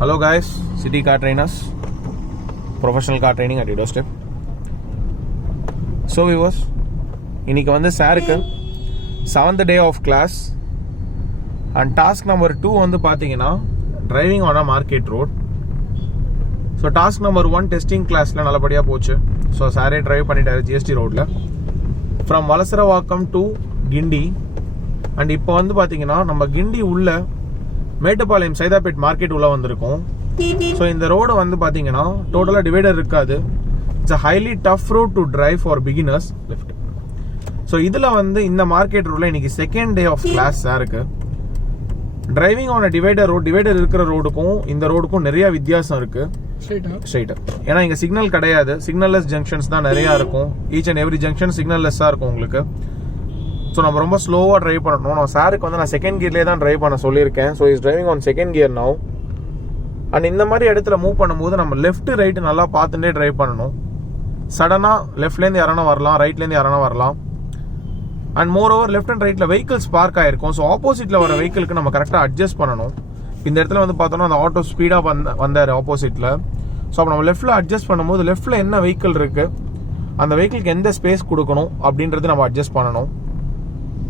Hello guys, City Car Trainers, Professional Car Training at Doorstep. So viewers, இன்னைக்கு வந்து சாருக்கு 7th day of class and task number 2 வந்து பாத்தீங்கன்னா driving on a market road. So task number 1 testing classல நல்லபடியா போச்சு. So சாரே drive பண்ணிட்டாரு GST roadல from Valasaravakkam to Gindi. And இப்போ வந்து பாத்தீங்கன்னா நம்ம கிண்டி உள்ள மேட்டுப்பாளையம் சைதாப்பேட் மார்க்கெட் உள்ள வந்திருக்கோம். ஸோ இந்த ரோடு வந்து பார்த்தீங்கன்னா டோட்டலாக டிவைடர் இருக்காது. It's a highly tough road to drive for beginners left. So இதில் வந்து இந்த மார்க்கெட் ரோடில் இன்னைக்கு செகண்ட் டே ஆஃப் கிளாஸ் இருக்கு. Driving on divider road, divider இருக்கிற ரோடுக்கும் இந்த ரோடுக்கும் நிறைய வித்தியாசம் இருக்கு. ஸ்ட்ரைட்டா ஏன்னா இங்கே சிக்னல் கிடையாது, சிக்னல்லெஸ் ஜங்ஷன்ஸ் தான் நிறையா இருக்கும். ஈச் அண்ட் எவ்ரி ஜங்ஷன் சிக்னல்லெஸ்ஸாக இருக்கும் உங்களுக்கு. ஸோ நம்ம ரொம்ப ஸ்லோவாக ட்ரைவ் பண்ணணும். நான் சாருக்கு வந்து நான் செகண்ட் கியர்லேயே தான் ட்ரைவ் பண்ண சொல்லியிருக்கேன். So is driving on second gear now. And இந்த மாதிரி இடத்துல மூவ் பண்ணும்போது நம்ம லெஃப்ட் ரைட்டு நல்லா பார்த்துட்டே ட்ரைவ் பண்ணணும். சடனாக லெஃப்ட்லேருந்து யாரானா வரலாம், ரைட்லேருந்து யாரானா வரலாம். And more over left and ரைட்டில் வெஹிக்கிள்ஸ் பார்க் ஆயிருக்கும். ஸோ ஆப்போசிட்டில் வர வெஹிக்கிளுக்கு நம்ம கரெக்டாக அட்ஜஸ்ட் பண்ணணும். இந்த இடத்துல வந்து பார்த்தோம்னா அந்த ஆட்டோ ஸ்பீடாக வந்தார் ஆப்போசிட்டில். ஸோ அப்போ நம்ம லெஃப்ட்டில் அட்ஜஸ்ட் பண்ணும்போது லெஃப்ட்டில் என்ன வெஹிக்கிள் இருக்குது, அந்த வெஹிக்கிளுக்கு எந்த ஸ்பேஸ் கொடுக்கணும் அப்படின்றது நம்ம அட்ஜஸ்ட் பண்ணணும்.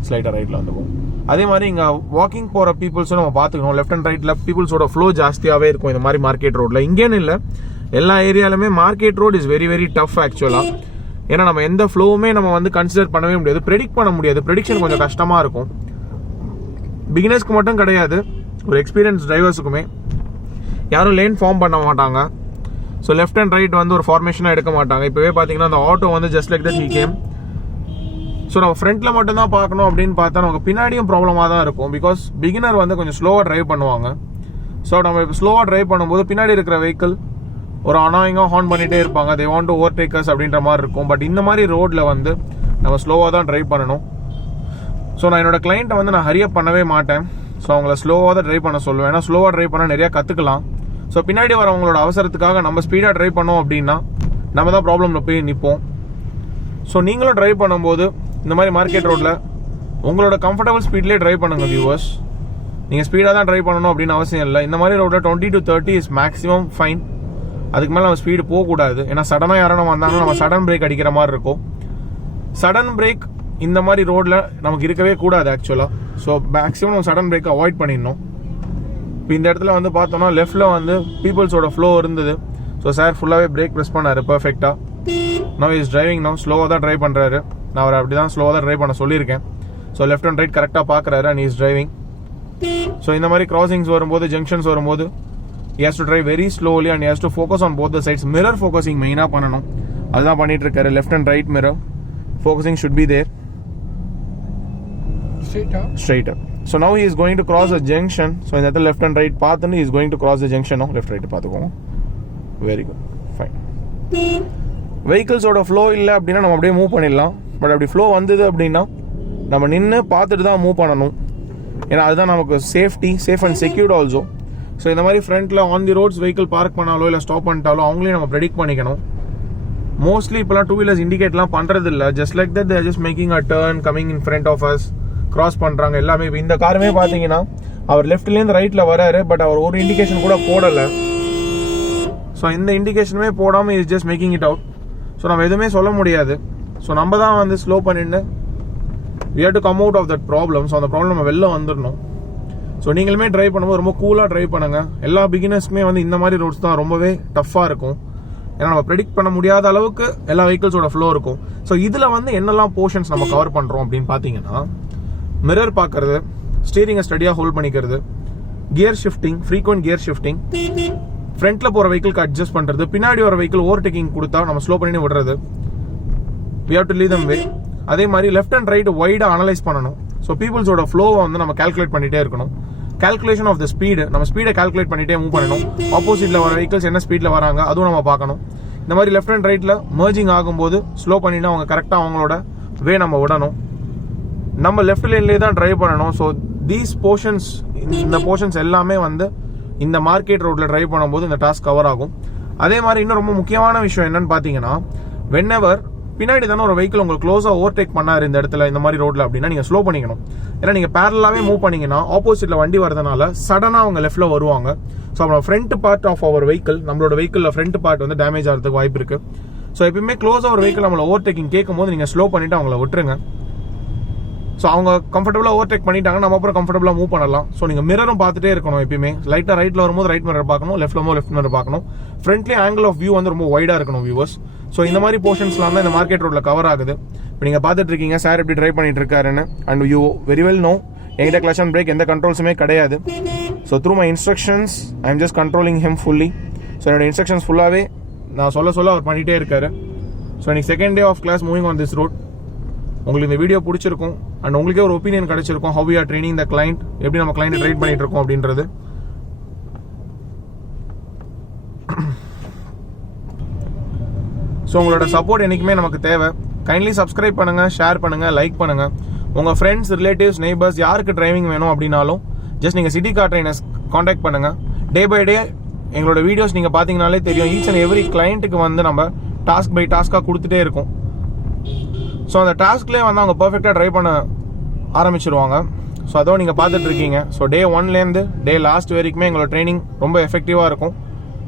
ஸ்லைட்டாக ரைட்டில் வந்துக்கும். அதே மாதிரி இங்கே வாக்கிங் போகிற பீப்புள்ஸும் நம்ம பார்த்துக்கணும். லெஃப்ட் அண்ட் ரைட்டில் பீப்புள்ஸோட ஃப்ளோ ஜாஸ்தியாகவே இருக்கும் இந்த மாதிரி மார்க்கெட் ரோட்டில். இங்கேன்னு இல்லை, எல்லா ஏரியாலுமே market road is very very tough ஆக்சுவலாக. ஏன்னா நம்ம எந்த ஃப்ளோவுமே நம்ம வந்து கன்சிடர் பண்ணவே முடியாது, ப்ரெடிக்ட் பண்ண முடியாது. ப்ரெடிக்ஷன் கொஞ்சம் கஷ்டமாக இருக்கும். பிகினர்ஸ்க்கு மட்டும் கிடையாது, ஒரு எக்ஸ்பீரியன்ஸ் டிரைவர்ஸுக்குமே. யாரும் லேன் ஃபார்ம் பண்ண மாட்டாங்க. ஸோ லெஃப்ட் அண்ட் ரைட் வந்து ஒரு ஃபார்மேஷனாக எடுக்க மாட்டாங்க. இப்போவே பார்த்தீங்கன்னா அந்த ஆட்டோ வந்து just like that he came. So நம்ம ஃப்ரண்ட்டில் மட்டும்தான் பார்க்கணும் அப்படின்னு பார்த்தா நமக்கு பின்னாடியும் ப்ராப்ளமாக தான் இருக்கும். பிகாஸ் பிகினர் வந்து கொஞ்சம் ஸ்லோவாக ட்ரைவ் பண்ணுவாங்க. ஸோ நம்ம ஸ்லோவாக ட்ரைவ் பண்ணும்போது பின்னாடி இருக்கிற வெஹிக்கிள் ஒரு அனாயிங்காக ஹார்ன் பண்ணிகிட்டே இருப்பாங்க. தே வாண்ட் டு ஓவர்டேக்கர்ஸ் அப்படின்ற மாதிரி இருக்கும். பட் இந்த மாதிரி ரோடில் வந்து நம்ம ஸ்லோவாக தான் ட்ரைவ் பண்ணணும். ஸோ நான் என்னோட கிளைண்ட்டை வந்து நான் ஹரியப் பண்ணவே மாட்டேன். ஸோ அவங்கள ஸ்லோவாக தான் ட்ரைவ் பண்ண சொல்லுவேன். ஏன்னா ஸ்லோவாக ட்ரைவ் பண்ணால் நிறையா கற்றுக்கலாம். ஸோ பின்னாடி வரவங்களோட அவசரத்துக்காக நம்ம ஸ்பீடாக ட்ரைவ் பண்ணோம் அப்படின்னா நம்ம தான் ப்ராப்ளமில் போய் நிற்போம். ஸோ நீங்களும் ட்ரைவ் பண்ணும்போது இந்த மாதிரி மார்க்கெட் ரோட்டில் உங்களோட கம்ஃபர்டபுள் ஸ்பீட்லேயே ட்ரைவ் பண்ணுங்க வியூவர்ஸ். நீங்கள் ஸ்பீடாக தான் ட்ரைவ் பண்ணணும் அப்படின்னு அவசியம் இல்லை. இந்த மாதிரி ரோட்டில் 20 to 30 இஸ் மேக்ஸிமம் ஃபைன். அதுக்கு மேலே நம்ம ஸ்பீடு போகக்கூடாது. ஏன்னா சடனாக யாரும் வந்தாங்கன்னா நம்ம சடன் பிரேக் அடிக்கிற மாதிரி இருக்கும். சடன் பிரேக் இந்த மாதிரி ரோடில் நமக்கு இருக்கவே கூடாது ஆக்சுவலாக. ஸோ மேக்ஸிமம் நம்ம சடன் பிரேக் அவாய்ட் பண்ணிடணும். இப்போ இந்த இடத்துல வந்து பார்த்தோம்னா லெஃப்ட்டில் வந்து பீப்புள்ஸோட ஃப்ளோ இருந்தது. ஸோ சார் ஃபுல்லாகவே பிரேக் ப்ரெஸ் பண்ணார் பர்ஃபெக்டாக. நவ் இஸ் டிரைவிங் நவ் ஸ்லோவாக தான் ட்ரைவ் பண்ணுறாரு. நான் அவர் அப்படி தான் ஸ்லோவாக தான் ட்ரைவ் பண்ண சொல்லியிருக்கேன். ஸோ லெஃப்ட் அண்ட் ரைட் கரெக்டாக பார்க்குறாரு அண்ட் இஸ் டிரைவிங். ஸோ இந்த மாதிரி கிராசிங்ஸ் வரும்போது, ஜங்ஷன்ஸ் வரும்போது he has to drive very slowly and he has to focus on both the sides. Mirror focusing மெயினாக பண்ணணும். அதுதான் பண்ணிட்டு இருக்காரு. Left and right mirror focusing should be there. Straight up. So now he is going to cross a junction. So இந்த இடத்துல left and right பார்த்துன்னு he is going to cross the junction. Left right பார்த்துக்கோங்க. Very good, fine. வெஹிக்கிள்ஸோட flow இல்லை அப்படின்னா நம்ம அப்படியே move பண்ணிடலாம். பட் அப்படி ஃப்ளோ வந்தது அப்படின்னா நம்ம நின்று பார்த்துட்டு தான் மூவ் பண்ணணும். ஏன்னா அதுதான் நமக்கு safe and secured also. So இந்த மாதிரி ஃப்ரண்ட்டில் on the roads vehicle park பண்ணாலோ இல்லை ஸ்டாப் பண்ணிட்டாலோ அவங்களையும் நம்ம ப்ரெடிக்ட் பண்ணிக்கணும். மோஸ்ட்லி இப்போலாம் 2 வீலர்ஸ் இண்டிகேட்லாம் பண்ணுறது இல்லை. Just like that they're just making a turn, coming in front of us, cross பண்ணுறாங்க எல்லாமே. இப்போ இந்த காருமே பார்த்தீங்கன்னா அவர் லெஃப்ட்லேருந்து ரைட்டில் வராரு, பட் அவர் ஒரு இண்டிகேஷன் கூட போடலை. ஸோ இந்த இண்டிகேஷனுமே போடாமல் is just making it out. So நம்ம எதுவுமே சொல்ல முடியாது. ஸோ நம்ம தான் வந்து ஸ்லோ பண்ணிட்டு we have to come out of that problem. So அந்த ப்ராப்ளம் நம்ம வெளில வந்துடணும். ஸோ நீங்களுமே ட்ரைவ் பண்ணும்போது ரொம்ப கூலாக ட்ரைவ் பண்ணுங்கள். எல்லா பிகினர்ஸ்க்குமே வந்து இந்த மாதிரி ரோட்ஸ் தான் ரொம்பவே டஃப்பாக இருக்கும். ஏன்னா நம்ம ப்ரெடிக்ட் பண்ண முடியாத அளவுக்கு எல்லா வெஹிக்கிள்ஸோட ஃப்ளோ இருக்கும். ஸோ இதில் வந்து என்னெல்லாம் போர்ஷன்ஸ் நம்ம கவர் பண்ணுறோம் அப்படின்னு பார்த்தீங்கன்னா, மிரர் பார்க்கறது, ஸ்டீரிங்கை ஸ்டடியாக ஹோல்ட் பண்ணிக்கிறது, gear shifting, frequent gear shifting, ஃப்ரண்ட்டில் போகிற வெஹிக்கிளுக்கு அட்ஜஸ்ட் பண்ணுறது, பின்னாடி வர வெஹிக்கிள் ஓவர்டேக்கிங் கொடுத்தா நம்ம ஸ்லோ பண்ணி விடுறது. we have to leave them way. அதே மாதிரி லெஃப்ட் அண்ட் ரைட் வைடாக அனலைஸ் பண்ணணும். ஸோ பீப்புள்ஸோட ஃப்ளோவை வந்து நம்ம கால்குலேட் பண்ணிகிட்டே இருக்கணும். கால்குலேஷன் ஆஃப் த ஸ்பீடு, நம்ம ஸ்பீடை கால்குலேட் பண்ணிகிட்டே மூவ் பண்ணணும். ஆப்போசிட்டில் வர வெஹிக்கிள்ஸ் என்ன ஸ்பீடில் வராங்க அதுவும் நம்ம பார்க்கணும். இந்த மாதிரி லெஃப்ட் அண்ட் ரைட்டில் மர்ஜிங் ஆகும்போது ஸ்லோ பண்ணினா அவங்க கரெக்டாக அவங்களோட வே நம்ம விடணும். நம்ம லெஃப்ட் லேன்லேயே தான் ட்ரைவ் பண்ணணும். ஸோ தீஸ் போர்ஷன்ஸ், இந்த போர்ஷன்ஸ் எல்லாமே வந்து இந்த மார்க்கெட் ரோட்டில் ட்ரைவ் பண்ணும்போது இந்த டாஸ்க் கவர் ஆகும். அதே மாதிரி இன்னும் ரொம்ப முக்கியமான விஷயம் என்னன்னு பார்த்தீங்கன்னா, whenever பின்னாடி தானே ஒரு வெஹிக்கிள் உங்களுக்கு க்ளோஸாக ஓவர்டேக் பண்ணாரு இந்த இடத்துல இந்த மாதிரி ரோட்ல அப்படின்னா நீங்கள் ஸ்லோ பண்ணிக்கணும். ஏன்னா நீங்கள் பேரலாகவே மூவ் பண்ணீங்கன்னா ஆப்போசிட்ல வண்டி வரதுனால சடனாக அவங்க லெஃப்ட்ல வருவாங்க. ஸோ அப்புறம் front part of our vehicle, நம்மளோட வெஹிக்கிள் ஃப்ரண்ட் பார்ட் வந்து டேமேஜ் ஆகிறதுக்கு வாய்ப்பு இருக்கு. ஸோ எப்பயுமே க்ளோஸாக ஒரு வெஹிக்கிள் நம்மளை ஓவர்டேக்கிங் கேட்கும் போது நீங்கள் ஸ்லோ பண்ணிட்டு அவங்கள விட்டுருங்க. ஸோ அவங்க கம்ஃபர்டபுளாக ஓவர்டேக் பண்ணிட்டாங்க, நம்ம அப்புறம் கம்ஃபர்டபுளாக மூவ் பண்ணலாம். ஸோ நீங்கள் மிரரும் பார்த்துட்டே இருக்கணும் எப்பயுமே. லைட்டாக ரைட்டில் வரும்போது ரைட் மிரர் பார்க்கணும், லெஃப்ட்ல வரும்போது லெஃப்ட் மிரர் பார்க்கணும். ஃப்ரண்ட்லி ஆங்கிள் ஆஃப் வியூ வந்து ரொம்ப வைடாக இருக்கணும் வியூவர்ஸ். ஸோ இந்த மாதிரி போர்ஷன்ஸ்லாம் தான் இந்த மார்க்கெட் ரோட்ல கவர் ஆகுது. இப்போ நீங்கள் பார்த்துட்டு இருக்கீங்க சார் எப்படி ட்ரைவ் பண்ணிட்டு இருக்காருன்னு. And you very well know என்கிட்ட கிளச் அண்ட் பிரேக் எந்த கண்ட்ரோல்ஸுமே கிடையாது. So through my instructions I am just controlling him fully. So என்னோட இன்ஸ்ட்ரக்ஷன்ஸ் ஃபுல்லாகவே நான் சொல்ல அவர் பண்ணிகிட்டே இருக்காரு. ஸோ இன்னைக்கு second day of class moving on this road. உங்களுக்கு இந்த வீடியோ பிடிச்சிருக்கும் அண்ட் உங்களுக்கே ஒரு ஒப்பீனியன் கிடைச்சிருக்கும் how you are training the client, எப்படி நம்ம கிளைண்ட் ட்ரைன் பண்ணிட்டு இருக்கோம் அப்படின்றது. ஸோ உங்களோட சப்போர்ட் என்னைக்குமே நமக்கு தேவை. கைண்ட்லி சப்ஸ்கிரைப் பண்ணுங்க, ஷேர் பண்ணுங்க, லைக் பண்ணுங்க. உங்க ஃப்ரெண்ட்ஸ், ரிலேட்டிவ்ஸ், நெய்பர்ஸ் யாருக்கு டிரைவிங் வேணும் அப்படின்னாலும் ஜஸ்ட் நீங்க சிட்டி கார் ட்ரைனர்ஸ் காண்டாக்ட் பண்ணுங்க. டே பை டே எங்களோட வீடியோஸ் நீங்க பாத்தீங்கன்னாலே தெரியும். ஈச் அண்ட் எவ்ரி கிளைண்ட்டுக்கு வந்து நம்ம டாஸ்க் பை டாஸ்காக கொடுத்துட்டே இருக்கும். ஸோ அந்த டாஸ்க்லேயே வந்து அவங்க பர்ஃபெக்டாக ட்ரைவ் பண்ண ஆரம்பிச்சிருவாங்க. ஸோ அதோ நீங்கள் பார்த்துட்டு இருக்கீங்க. ஸோ டே 1லேருந்து டே லாஸ்ட் வரைக்குமே எங்களோட ட்ரைனிங் ரொம்ப எஃபெக்டிவாக இருக்கும்.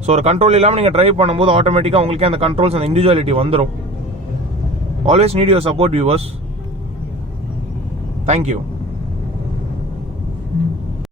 ஸோ ஒரு கண்ட்ரோல் இல்லாமல் நீங்கள் ட்ரைவ் பண்ணும்போது ஆட்டோமேட்டிக்காக உங்களுக்கே அந்த கண்ட்ரோல்ஸ், அந்த இண்டிவிஜுவாலிட்டி வந்துடும். Always need your support viewers. Thank you.